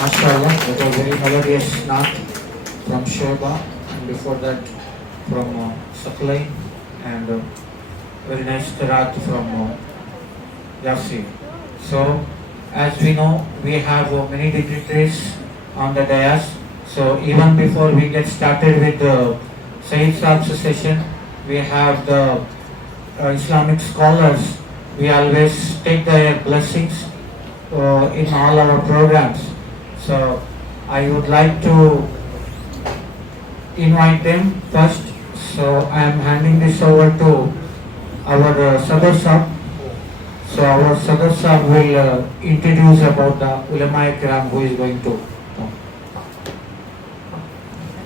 MashaAllah, that was very melodious naat from Shoba, and before that from Saklai, and very nice qiraat from Yasir. So, as we know, we have many dignitaries on the dais. So, even before we get started with the Sayyid Saab's session, we have the Islamic scholars. We always take their blessings in all our programs. So I would like to invite them first. So I am handing this over to our Sadr Saab. So our Sadr Saab will introduce about the Ulama-e-Kiram who is going to come.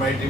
MIT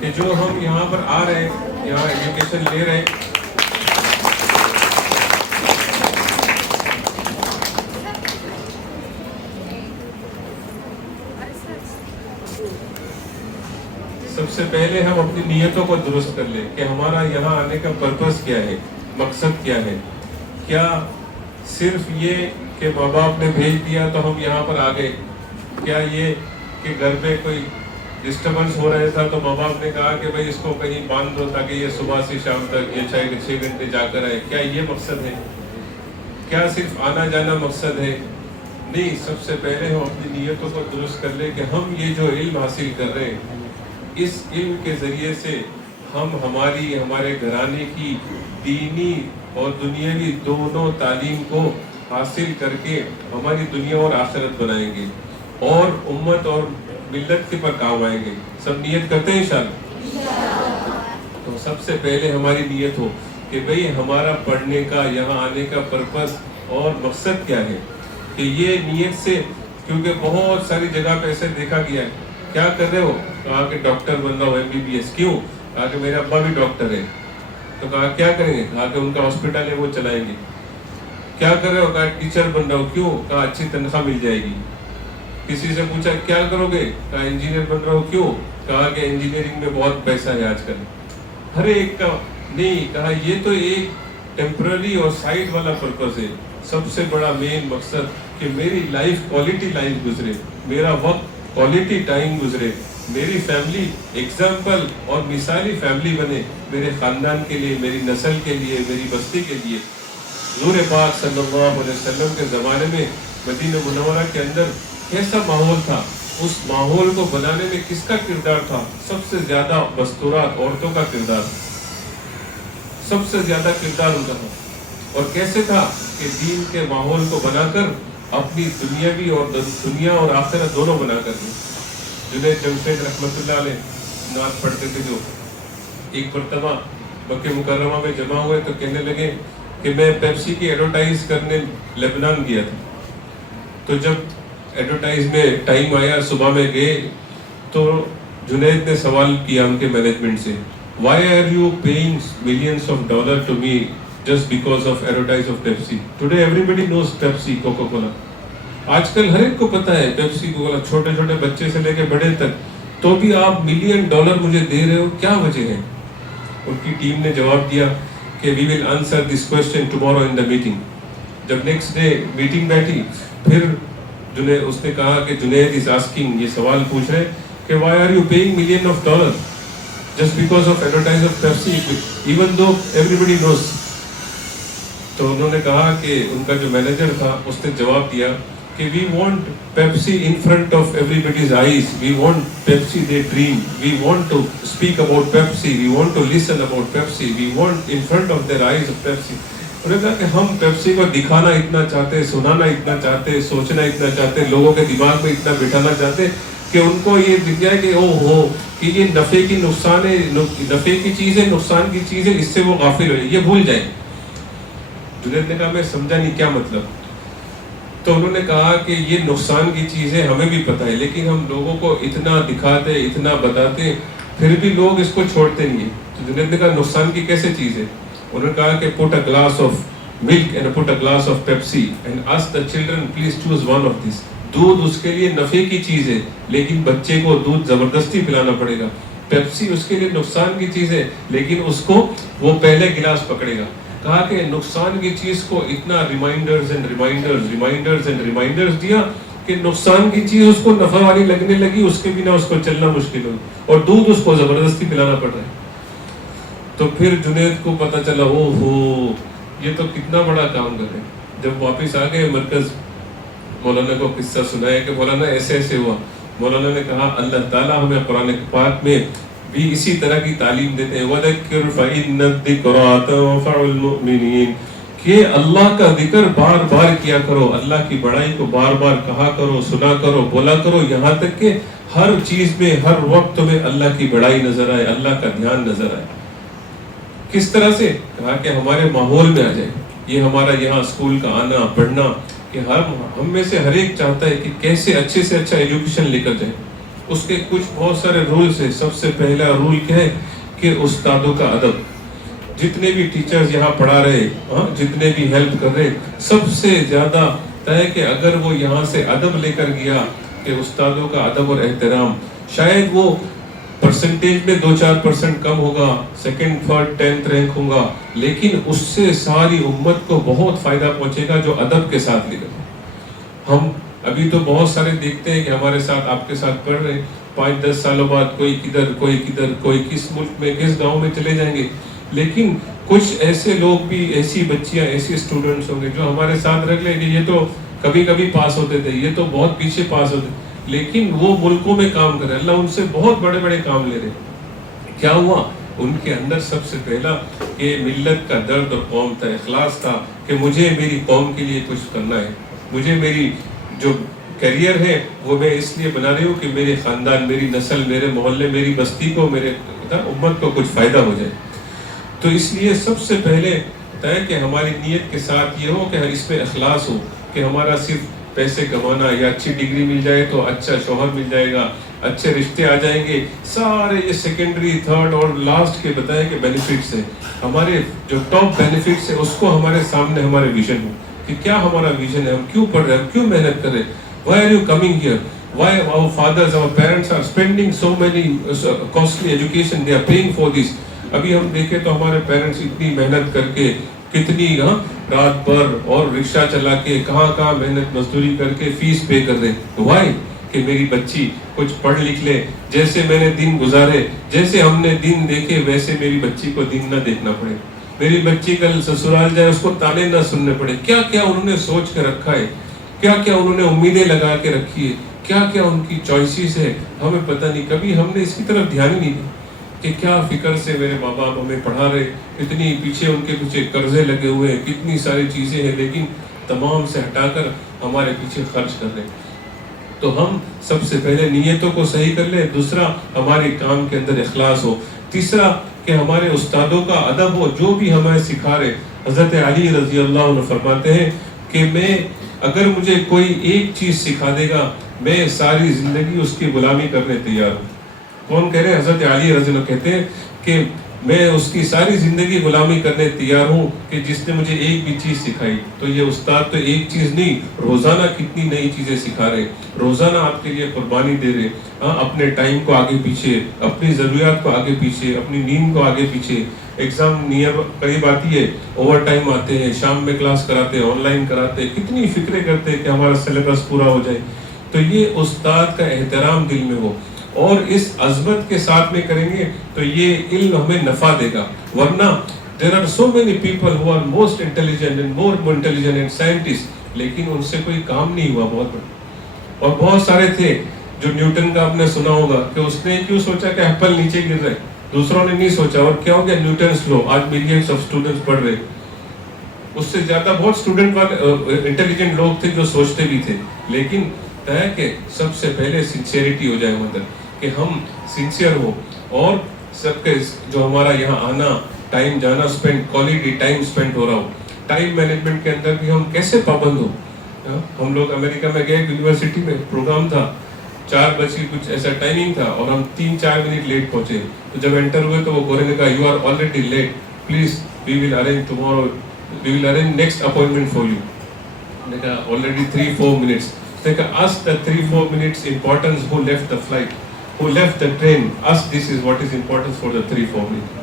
کہ جو ہم یہاں پر آ رہے ہیں، یہاں education لے رہے ہیں، سب سے پہلے ہم اپنی نیتوں کو درست کر لیں کہ ہمارا یہاں آنے کا پرپس کیا ہے، مقصد کیا ہے. کیا صرف یہ کہ ماں باپ نے بھیج دیا تو ہم یہاں پر آ گئے؟ کیا یہ کہ گھر پہ کوئی ڈسٹربنس ہو رہا تھا تو ماں باپ نے کہا کہ بھائی اس کو کہیں باندھ دو تاکہ یہ صبح سے شام تک یہ 6 گھنٹے جا کر آئے؟ کیا یہ مقصد ہے؟ کیا صرف آنا جانا مقصد ہے؟ نہیں. سب سے پہلے ہم اپنی نیتوں کو درست کر لیں کہ ہم یہ جو علم حاصل کر رہے ہیں، اس علم کے ذریعے سے ہم ہمارے گھرانے کی دینی اور دنیاوی دونوں تعلیم کو حاصل کر کے ہماری دنیا اور آخرت بنائیں گے اور امت اور ملت کے پر کام آئیں گے. سب نیت کرتے ہیں انشاءاللہ؟ تو سب سے پہلے ہماری نیت ہو کہ بھئی ہمارا پڑھنے کا، یہاں آنے کا پرپس اور مقصد کیا ہے. کہ یہ نیت سے، کیونکہ بہت ساری جگہ پہ ایسے دیکھا گیا ہے، کیا کر رہے ہو؟ کہا کہ ڈاکٹر بن رہا ہو، MBBS. کیوں؟ کہا کہ میرے ابا بھی ڈاکٹر ہے. تو کہا کیا کریں گے؟ کہا کہ ان کا ہاسپٹل ہے وہ چلائیں گے. کیا کر رہے ہو؟ کہا ٹیچر بن رہا ہوں. کیوں؟ کہا اچھی تنخواہ مل جائے گی. کسی سے پوچھا کیا کرو گے؟ کہا انجینئر بن رہا ہوں. کیوں؟ کہا کہ انجینئرنگ میں بہت پیسہ ہے آج کل. ہر ایک کا نہیں. کہا یہ تو ایک ٹیمپرری اور سائڈ والا پرپس ہے. سب سے بڑا مین مقصد کہ میری لائف کوالٹی لائف گزرے، میرا وقت کوالٹی ٹائم گزرے، میری فیملی ایگزامپل اور مثالی فیملی بنے، میرے خاندان کے لیے، میری نسل کے لیے، میری بستی کے لیے. حضور پاک صلی اللہ علیہ وسلم کے زمانے میں مدینہ منورہ کے اندر کیسا ماحول تھا؟ اس ماحول کو بنانے میں کس کا کردار تھا؟ سب سے زیادہ مستورات عورتوں کا کردار، سب سے زیادہ کردار ان کا تھا. اور کیسے تھا کہ دین کے ماحول کو بنا کر اپنی دنیاوی اور دنیا اور آخرت دونوں بنا کر دی. جنید جمشید رحمۃ اللہ علیہ نعت پڑھتے تھے، جو ایک مرتبہ مکہ مکرمہ میں جمع ہوئے تو کہنے لگے کہ میں پیپسی کی ایڈورٹائز کرنے لبنان گیا تھا. تو جب ایڈورٹائز میں ٹائم آیا، صبح میں گئے تو جنید نے سوال کیا ان کے مینجمنٹ سے، why are you paying millions of dollars to me just because of advertise of Pepsi? Today everybody knows Pepsi, Coca-Cola. آج کل ہر ایک کو پتا ہے پیپسی کوکا، چھوٹے چھوٹے بچے سے لے کے بڑے تک. تو بھی آپ $1,000,000 مجھے دے رہے ہو، کیا وجہ ہے؟ ان کی ٹیم نے جواب دیا کہ we will answer this question tomorrow in the meeting. جب نیکسٹ ڈے میٹنگ بیٹھی، پھر اس نے کہا کہ جنید is asking، یہ سوال پوچھ رہے کہ why are you paying millions of dollars just because of advertise of Pepsi even though everybody knows. تو انہوں نے کہا کہ ان کا جو مینیجر تھا اس نے جواب دیا کہ we want Pepsi in front of everybody's eyes, we want Pepsi they dream, we want to speak about Pepsi, we want to listen about Pepsi, we want in front of their eyes of Pepsi. انہوں نے کہا کہ ہم Pepsi کو دکھانا اتنا چاہتے، سنانا اتنا چاہتے، سوچنا اتنا چاہتے، لوگوں کے دماغ میں اتنا بٹھانا چاہتے کہ ان کو یہ دکھ جائے کہ او ہو کہ یہ نفع کی نقصان ہے، نفع کی چیز ہے، نقصان کی چیز ہے، اس سے وہ غافل ہوئے، یہ بھول جائیں. جنید نے کہا میں سمجھا نہیں کیا مطلب. تو انہوں نے کہا کہ یہ نقصان کی چیز ہے، ہمیں بھی پتہ ہے، لیکن ہم لوگوں کو اتنا دکھاتے، اتنا بتاتے، پھر بھی لوگ اس کو چھوڑتے نہیں ہیں. تو جنید نے کہا نقصان کی کیسے چیز ہے؟ انہوں نے کہا کہ put a glass of milk and put a glass of Pepsi and ask the children please choose one of these. دودھ اس کے لیے نفع کی چیز ہے، لیکن بچے کو دودھ زبردستی پلانا پڑے گا. پیپسی اس کے لیے نقصان کی چیز ہے، لیکن اس کو وہ پہلے گلاس پکڑے گا. کہا کہ نقصان کی چیز کو اتنا ریمائنڈرز اینڈ ریمائنڈرز دیا کہ نقصان کی چیز اس کو نفع والی لگنے لگی، اس کے بنا اس کو چلنا مشکل ہو، اور دودھ اس کو زبردستی پلانا پڑ رہا ہے. تو پھر جنید کو پتہ چلا او ہو یہ تو کتنا بڑا کام کر رہے ہیں. جب واپس آ گئے مرکز، مولانا کو قصہ سنایا کہ مولانا ایسے ایسے ہوا. مولانا نے کہا اللہ تعالیٰ ہمیں قرآن پاک میں بھی اسی طرح کی تعلیم دیتے ہیں، وَذَكِّرْ فَإِنَّ الذِّكْرَىٰ تَنفَعُ الْمُؤْمِنِينَ، کہ اللہ کا ذکر بار بار کیا کرو، اللہ کی بڑائی کو بار بار کہا کرو، سنا کرو، بولا کرو، یہاں تک کہ ہر چیز میں ہر وقت تمہیں اللہ کی بڑائی نظر آئے، اللہ کا دھیان نظر آئے. کس طرح سے؟ کہا کہ ہمارے ماحول میں آ جائے. یہ ہمارا یہاں اسکول کا آنا پڑھنا کہ ہم میں سے ہر ایک چاہتا ہے کہ کیسے اچھے سے اچھا ایجوکیشن لے کر جائیں. اس کے کچھ بہت سارے رولز ہیں. سب سے پہلا رول کیا ہے کہ استادوں کا ادب. جتنے بھی ٹیچرز یہاں پڑھا رہے, جتنے بھی ہیلپ کر رہے, سب سے زیادہ ہے کہ اگر وہ یہاں سے ادب لے کر گیا کہ استادوں کا ادب اور احترام, شاید وہ پرسنٹیج میں 2-4% کم ہوگا, سیکنڈ تھرڈ 10th رینک ہوگا, لیکن اس سے ساری امت کو بہت فائدہ پہنچے گا جو ادب کے ساتھ لے گا. ہم ابھی تو بہت سارے دیکھتے ہیں کہ ہمارے ساتھ آپ کے ساتھ پڑھ رہے ہیں, 5-10 سالوں بعد کوئی کدھر کوئی کدھر, کوئی کس ملک میں کس گاؤں میں چلے جائیں گے, لیکن کچھ ایسے لوگ بھی, ایسی بچیاں, ایسی اسٹوڈنٹس ہوں گے جو ہمارے ساتھ رکھ لیں گے. یہ تو کبھی کبھی پاس ہوتے تھے, یہ تو بہت پیچھے پاس ہوتے, لیکن وہ ملکوں میں کام کر رہے ہیں, اللہ ان سے بہت بڑے بڑے کام لے رہے ہیں. کیا ہوا ان کے اندر؟ سب سے پہلا کہ ملت کا درد اور قوم تھا, اخلاص تھا کہ مجھے میری قوم کے لیے کچھ کرنا ہے, مجھے میری جو کیریئر ہے وہ میں اس لیے بنا رہی ہوں کہ میرے خاندان, میری نسل, میرے محلے, میری بستی کو, میرے امت کو کچھ فائدہ ہو جائے. تو اس لیے سب سے پہلے ہے کہ ہماری نیت کے ساتھ یہ ہو کہ اس میں اخلاص ہو کہ ہمارا صرف پیسے کمانا یا اچھی ڈگری مل جائے تو اچھا شوہر مل جائے گا, اچھے رشتے آ جائیں گے, سارے یہ سیکنڈری, تھرڈ اور لاسٹ کے بتائیں کہ بینیفٹس ہیں. ہمارے جو ٹاپ بینیفٹس ہیں اس کو ہمارے سامنے ہمارے ویژن ہو کہ کیا ہمارا ویژن ہے, ہم کیوں پڑھ رہے ہیں, ہم کیوں محنت کر رہے ہیں. Why are you coming here? Why our fathers, our parents are spending so many costly education, they are paying for this. ابھی ہم دیکھیں تو ہمارے پیرنٹس اتنی محنت کر کے, کتنی رات بھر اور رکشہ چلا کے, کہاں محنت مزدوری کر کے فیس پے کر رہے. وائی کہ میری بچی کچھ پڑھ لکھ لے, جیسے میں نے دن گزارے, جیسے ہم نے دن دیکھے ویسے میری بچی کو دن نہ دیکھنا پڑے, میری بچی کل سسرال جائے اس کو تانے نہ سننے پڑے. کیا کیا انہوں نے سوچ کے رکھا ہے, کیا کیا انہوں نے امیدیں لگا کے رکھی ہے, کیا کیا ان کی چوائسیز ہے, ہمیں پتہ نہیں. کبھی ہم نے اس کی طرف دھیان ہی نہیں دیا کہ کیا فکر سے میرے ماں باپ ہمیں پڑھا رہے, اتنی پیچھے ان کے پیچھے قرضے لگے ہوئے ہیں, کتنی ساری چیزیں ہیں, لیکن تمام سے ہٹا کر ہمارے پیچھے خرچ کر رہے ہیں. تو ہم سب سے پہلے نیتوں کو صحیح کر لیں, دوسرا ہمارے کام کے اندر اخلاص ہو, تیسرا کہ ہمارے استادوں کا ادب ہو جو بھی ہمیں سکھا رہے. حضرت علی رضی اللہ عنہ فرماتے ہیں کہ میں اگر مجھے کوئی ایک چیز سکھا دے گا میں ساری زندگی اس کی غلامی کرنے تیار ہوں. کون کہہ رہے ہیں؟ حضرت علی رضی اللہ کہتے ہیں کہ میں اس کی ساری زندگی غلامی کرنے تیار ہوں کہ جس نے مجھے ایک بھی چیز سکھائی. تو یہ استاد تو ایک چیز نہیں, روزانہ کتنی نئی چیزیں سکھا رہے, روزانہ آپ کے لیے قربانی دے رہے, اپنے ٹائم کو آگے پیچھے, اپنی ضروریات کو آگے پیچھے, اپنی نیند کو آگے پیچھے. ایگزام نیئر قریب آتی ہے, اوور ٹائم آتے ہیں, شام میں کلاس کراتے ہیں, آن لائن کراتے ہیں, کتنی فکریں کرتے ہیں کہ ہمارا سلیبس پورا ہو جائے. تو یہ استاد کا احترام دل میں ہو اور اس عظمت کے ساتھ میں کریں گے تو یہ علم ہمیں نفع دے گا. ورنہ there are so many people who are most intelligent and more intelligent and scientists, لیکن ان سے کوئی کام نہیں ہوا بہت بڑا. اور بہت سارے تھے جو نیوٹن کا آپ نے سنا ہوگا کہ اس نے کیوں سوچا کہ ایپل نیچے گر رہا ہے, دوسروں نے نہیں سوچا, اور کیا ہو گیا نیوٹنس لو, آج ملینز آف اسٹوڈنٹس پڑھ رہے. اس سے زیادہ بہت اسٹوڈنٹ والے انٹیلیجنٹ لوگ تھے جو سوچتے بھی تھے, لیکن ہے کہ سب سے پہلے سنسیئرٹی ہو جائے مطلب کہ ہم سنسیئر ہو, اور سب کے جو ہمارا یہاں آنا, ٹائم جانا, اسپینڈ کوالٹی ٹائم اسپینڈ ہو رہا ہو. ٹائم مینجمنٹ کے اندر بھی ہم کیسے پابند ہو. ہم لوگ امریکہ میں گئے, یونیورسٹی میں پروگرام تھا, 4 بجے کچھ ایسا ٹائمنگ تھا اور ہم 3-4 منٹ لیٹ پہنچے. تو جب انٹر ہوئے تو وہ گورے نے کہا you are already late, please we will arrange tomorrow, we will arrange next appointment for you. میں نے کہا آلریڈی 3-4 منٹس. میں نے کہا ask the 3-4 minutes importance who left the flight, who left the train, ask this is what is important for the 3-4 minutes.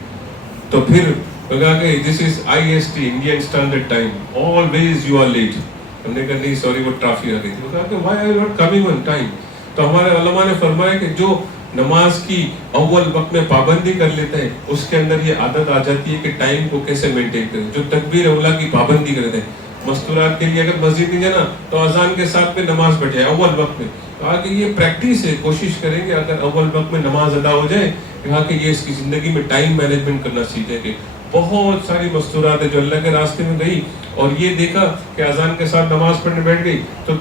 تو پھر کہا کہ this is IST Indian Standard Time, always you are late. ہم نے کہا نہیں sorry وہ traffic آ گئی تھی. وہ کہا کہ why are you not coming on time. تو ہمارے علماء نے فرمایا کہ جو نماز کی اول وقت میں پابندی کر لیتے ہیں اس کے اندر یہ عادت آ جاتی ہے کہ ٹائم کو کیسے مینٹین کریں. جو تکبیر اولیٰ کی پابندی کرتے ہیں, مستورات کے لیے اگر مسجد نہیں جانا تو اذان کے ساتھ میں نماز پڑھے اول وقت میں. کہا کہ یہ پریکٹس ہے, کوشش کریں گے اگر اول وقت میں نماز ادا ہو جائے. کہا کہ یہ اس کی زندگی میں ٹائم مینجمنٹ کرنا سیکھیں گے. بہت ساری مستورات ہے جو اللہ کے راستے میں گئی اور یہ دیکھا کہ اذان کے ساتھ نماز پڑھنے بیٹھ گئی تو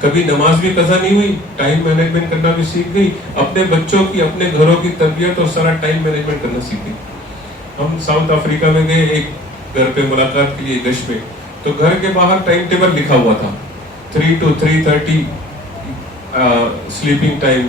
کبھی نماز بھی قضا نہیں ہوئی, ٹائم مینجمنٹ کرنا بھی سیکھ گئی, اپنے بچوں کی, اپنے گھروں کی تربیت اور سارا ٹائم مینجمنٹ کرنا سیکھ گئی. ہم ساؤتھ افریقہ میں گئے ایک گھر پہ ملاقات کے لیے گشت میں, تو گھر کے باہر ٹائم ٹیبل لکھا ہوا تھا 3 to 3:30 sleeping time,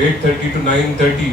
8:30 to 9:30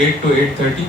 8 to 8:30।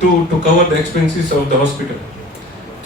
to cover the expenses of the hospital.